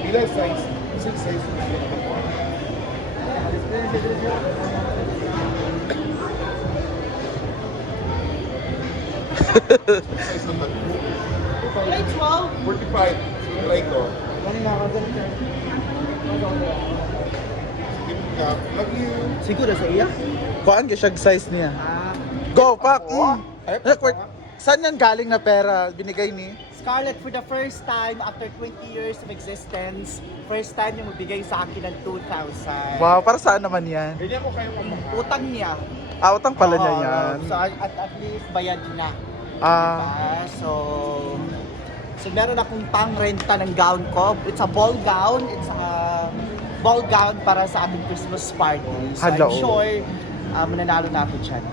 Pila size? Isang size. Size ng bag. Like 12. 45. Like ko. Love you. Siguro sa iya? Kuhaan ka siya size niya. Ah, Go, pak! Ay, Saan yan galing na pera binigay ni? Scarlett, for the first time, after 20 years of existence, first time niya magbigay sa akin ng 2,000. Wow, para saan naman yan? Hindi ako kayo mamahal. Utang niya. Ah, utang pala niya Oo, yan. So, at least bayad na. Ah, Diba? So meron akong pang-renta ng gown ko. It's a ball gown. It's a ball gown para sa aming Christmas party. So Hello. I'm sure mananalo na ako dyan.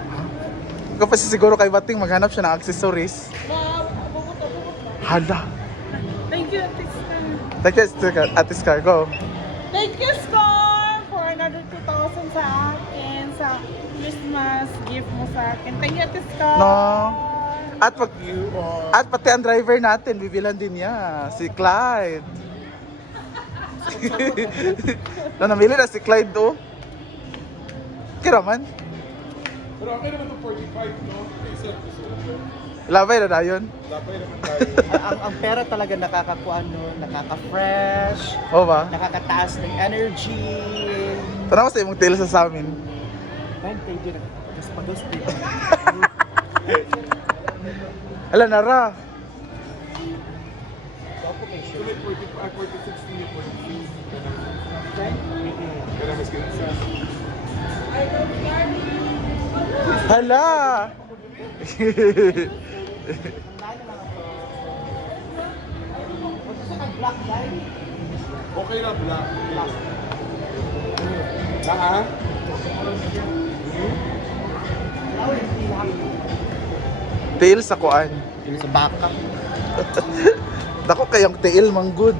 kapag siguro kay Bating maghanap siya ng accessories. Hala. Thank you, Ate Scar. Thank you, Ate Scar. Go. Thank you, Scar, for another 2,000 sa akin, sa Christmas gift mo sa akin. Thank you, Ate Scar. No. At, You are... at pati ang driver natin, bibilan din niya. Si Clyde. No, namili na si Clyde do. Kiraman. Pero okay naman itong 45, no? Isa. Labay na yun. Lapay naman tayo. ang pera talaga nakakakuha nun, nakaka-fresh, O ba? nakakataas ng energy. Tanaw sa imong tila sa amin. Man, thank you. Pagos din. Ala, Nara. Sulit 45, 46, sulit 46. Kaya mas ganun. Hala. Okay na, black. Ha? Tail sa kuan. Yun sa baka. Dako kayang tail mang good.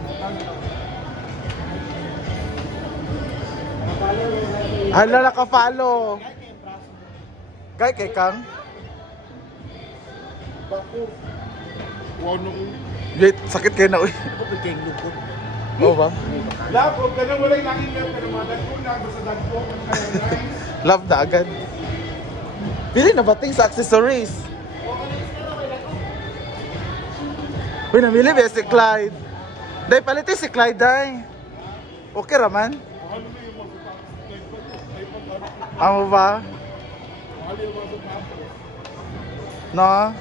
Hala, naka-follow. Kay Kang. Bako. Wow, nung... Wait, sakit kayo na uy. Ako bigay yung lugod. Oo ba? Labo, ka na wala'y langin lang ka naman. Nagpuna, basta dagpo. Love na agad. Pili na bating sa accessories. Uy, namili ba si Clyde? Day, palitin si Clyde, day. Okay raman? Amo ba? No?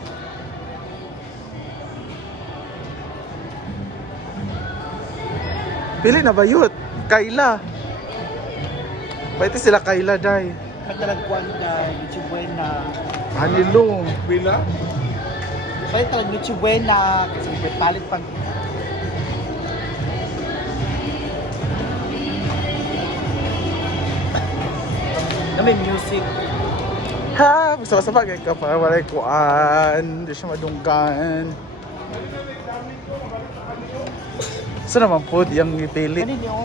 Pili na ba yun? Kayla. Pwede sila Kayla, day. Pagtalagpuan ka, Michi Buena. Halilo. Bila? Kaya talagang Michi Buena. Kasi may palit pag... Na may music. Ha! Gusto ko sa bagay ka para walay kuan. Hindi siya madunggan. Saan naman po yung ipili? Kanin yung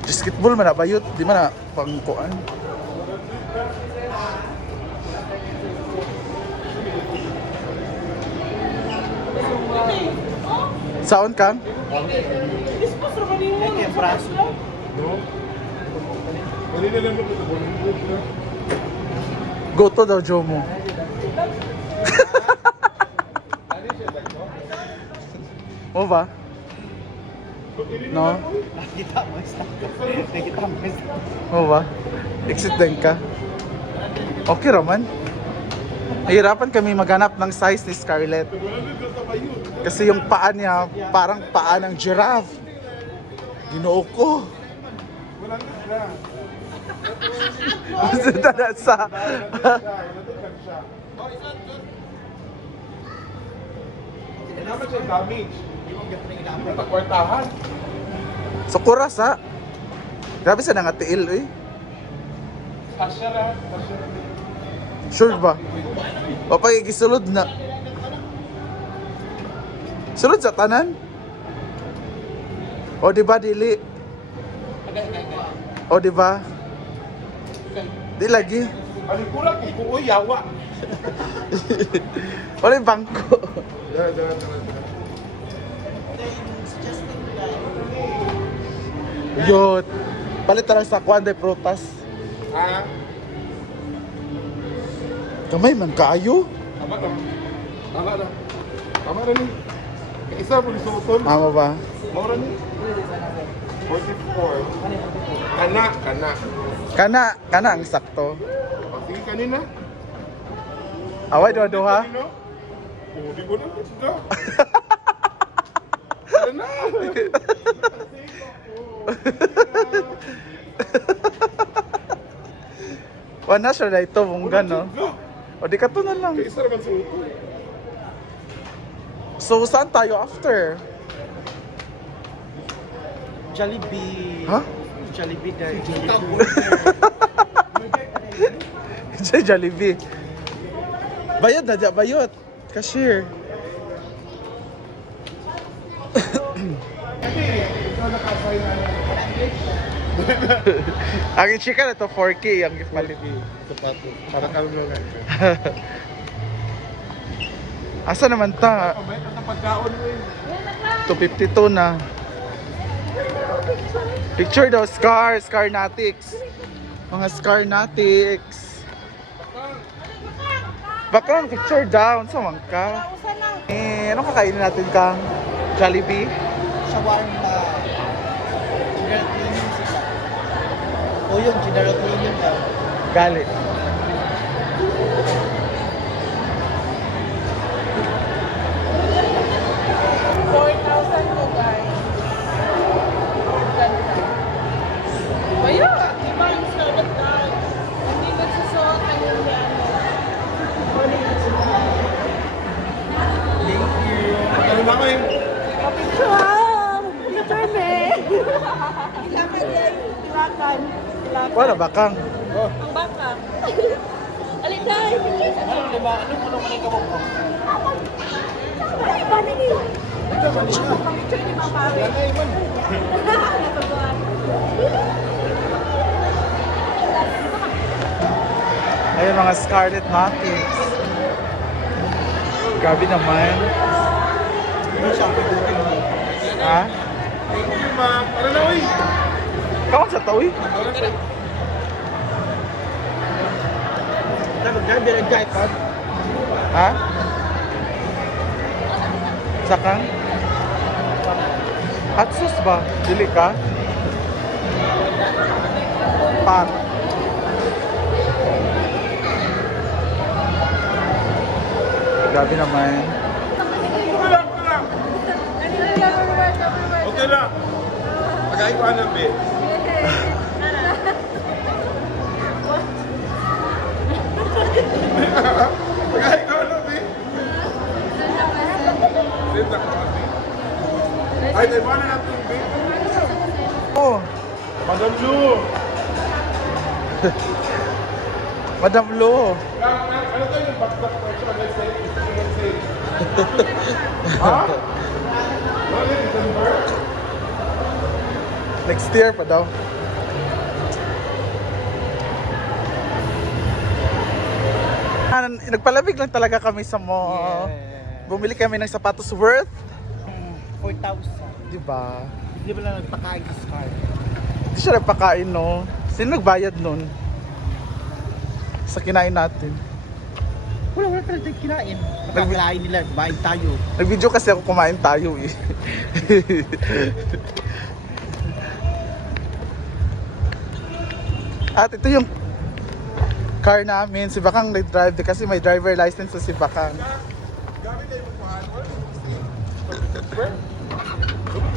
Basketball man na bayot. Di man na pang kuan. Saon kang? Christmas naman yun. Kaya yung braso. No? Kanina lang mo ito. Goto daw, Jomo. Mo ba? No? Nakita mo sa... Nakita mo sa... Mo ba? Exit din ka? Okay raman. Nahirapan kami maghanap ng size ni Scarlett. Kasi yung paa niya parang paa ng giraffe. Ginoo ko. Basta na sa... Naman siya damage. Takwartahan. Sa kuras ha. Grabe sa nangatiil eh. Tasya lang. Tasya lang. Sure ba? O pagigisulod na. Sulod sa tanan? O di ba dili? O di ba? Di lagi. Alikulang kung kuoy, yawa. Wala yung bangko. Dara. Yun. Palit na lang sa kwan de prutas. Ha? Kamay man kaayo. Tama na. Tama na. Tama na ni. Isa po isuton. Tama ba? Maura ni. 44. Kana. Kana ang sakto. O, sige kanina. Away duha. Kanino? Oh, di ko na kita. Kana. Wala siya na ito mong gano. O di ka to na lang. Kaya isa naman sa uto. So saan tayo after? Jollibee. Ha? Jollibee guys. Sa Jollibee. Bayad na dyan, bayad. Cashier. Ang i-chika na to 4K ang gipalit. Sapato. Para kalungan. Asa naman ta? May pagkaon mo eh. 252 na. Picture daw, Scarnatics. Mga Scarnatics. Baka ang picture down sa mangka. Anong kakainin natin kang Jollibee? Shawarma. General cleaning sila. O yung general cleaning daw. Galit. $4,000 mo guys. Ganda. Kaya, di ba yung started down? Hindi nagsusuot ang yung ano. Thank you. Ano na kayo? Wow! Picture me! Ilakan yan. Ilakan. Wala bakang. Ang baka. Alin tayo. Ano diba? Anong naman yung kabok mo? Picture ni Mama Pare. Ayun mga Scarlet Natics. Grabe naman. Hindi siya ang pagdating mo. Ha? Para na uy. Kawan sa tawi? Dapat dyan, binagay pa. Ha? Sakang? Hot sauce ba? Dili ka? Pan. Grabe naman. Okay lang. Pagkain ko ano, be? Pagkain ko ano, be? Senta ko, be. Ay, tayo ba na natin, be? Oh, Madam Lu. Madam Lo. Ano tayo yung backpack question? Let's say, let's say. Ha? Ano yun, December? Next year pa daw. Nagpalamig lang talaga kami sa mall. Bumili kami ng sapatos worth, 4,000. di ba? Hindi ba lang nagpakain sa Scar? Hindi siya nagpakain, no? Sino nagbayad nun? Sa kinain natin. Wala talaga tayong kinain. Pagkakalain nila, kumain tayo. Nag-video kasi ako kumain tayo eh. At ito yung car namin. Si Bakang nag-drive kasi may driver license sa si Bakang. Gamit tayo magpahan.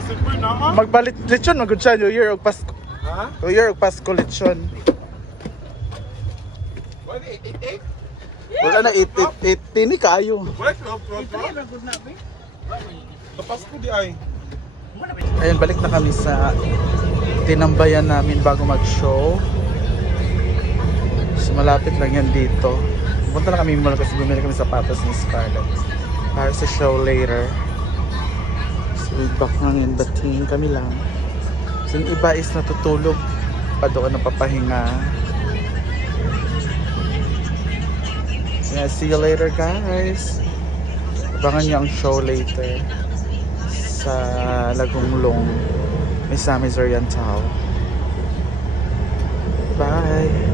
December na ka? Magbalit lechon, magod siya New Year o Pasko. Ha? New Year o Pasko lechon. 1888? Wala na 8 ni kayo. Wala, 12. Tapos ko di ay. Ayun, balik na kami sa tinambayan namin bago mag-show. So, malapit lang yan dito. Punta na kami mall kasi bumili kami sapatos ni Scarlett para sa show later. So, back na yung dating kami lang. So, yung iba is natutulog pa doon na papahinga. Yeah, see you later guys. Abangan nyo ang show later sa Lagunglong. Miss Sammy Zorientao. Bye!